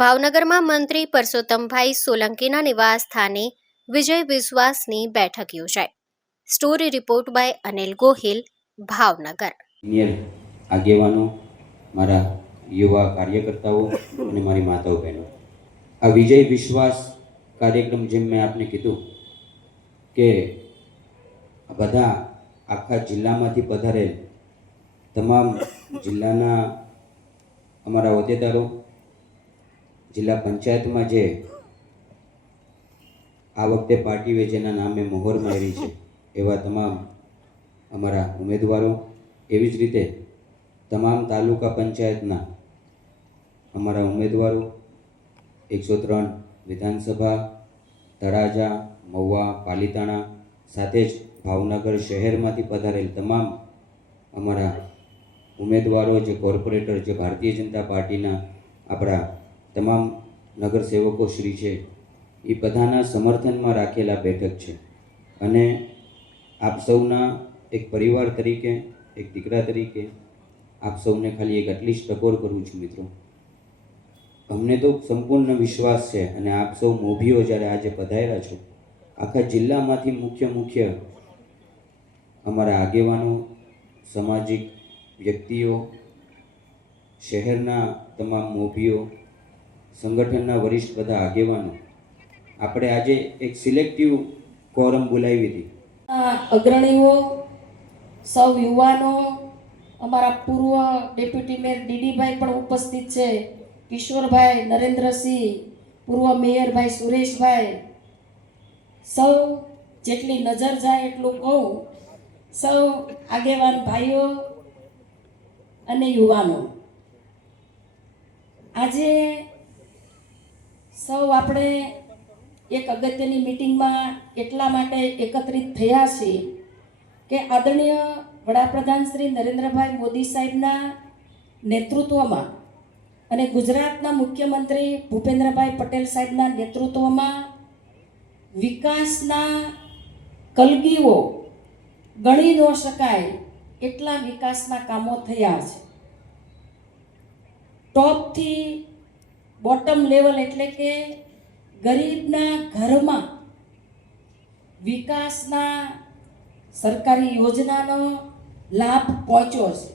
ભાવનગરમાં મંત્રી પરસોત્તમભાઈ સોલંકીના નિવાસ સ્થાને વિજય વિશ્વાસની બેઠક યોજાઈ। Story report by Anil Gohil, Bhavnagar. આગેવાનો, મારા યુવા કાર્યકર્તાઓ અને મારી માતાઓ બહેનો, આ વિજય વિશ્વાસ કાર્યક્રમ જેમ મેં આપને કીધું કે બધા આખા જિલ્લામાંથી પધારેલ તમામ જિલ્લાના અમારા હોદ્દેદારો, જિલ્લા પંચાયતમાં જે આ વખતે પાર્ટીએ જેના નામે મોહર મારી છે એવા તમામ અમારા ઉમેદવારો, એવી જ રીતે તમામ તાલુકા પંચાયતના અમારા ઉમેદવારો, 103 વિધાનસભા, તળાજા, મહુવા, પાલીતાણા, સાથે જ ભાવનગર શહેરમાંથી પધારેલ તમામ અમારા ઉમેદવારો, જે કોર્પોરેટર, જે ભારતીય જનતા પાર્ટીના આપણા તમામ નગરસેવકો શ્રી છે, એ બધાના સમર્થનમાં રાખેલા બેઠક છે। અને આપ સૌના એક પરિવાર તરીકે, એક દીકરા તરીકે આપ સૌને ખાલી એક આટલી જ ટકોર કરું છું મિત્રો, અમને તો સંપૂર્ણ વિશ્વાસ છે અને આપ સૌ મોભીઓ જ્યારે આજે પધાર્યા છો, આખા જિલ્લામાંથી મુખ્ય અમારા આગેવાનો, સામાજિક વ્યક્તિઓ, શહેરના તમામ મોભીઓ, સંગઠનના વરિષ્ઠ બધા આગેવાનો, આપણે આજે એક સિલેક્ટિવ કોરમ બોલાવી હતી। અગ્રણીઓ, સૌ યુવાનો, અમારા પૂર્વ ડેપ્યુટી મેયર ડીડીભાઈ પણ ઉપસ્થિત છે, કિશોરભાઈ, નરેન્દ્રસિંહ, પૂર્વ મેયર ભાઈ સુરેશભાઈ, સૌ જેટલી નજર જાય એટલું કહું, સૌ આગેવાન ભાઈઓ અને યુવાનો, આજે સૌ આપણે એક અગત્યની મીટિંગમાં એટલા માટે એકત્રિત થયા છીએ કે આદરણીય વડાપ્રધાન શ્રી નરેન્દ્રભાઈ મોદી સાહેબના નેતૃત્વમાં અને ગુજરાતના મુખ્યમંત્રી ભૂપેન્દ્રભાઈ પટેલ સાહેબના નેતૃત્વમાં વિકાસના કલગીઓ ગણી ન શકાય એટલા વિકાસના કામો થયા છે। ટોપથી બોટમ લેવલ એટલે કે ગરીબના ઘરમાં વિકાસના સરકારી યોજનાનો લાભ પહોંચ્યો છે।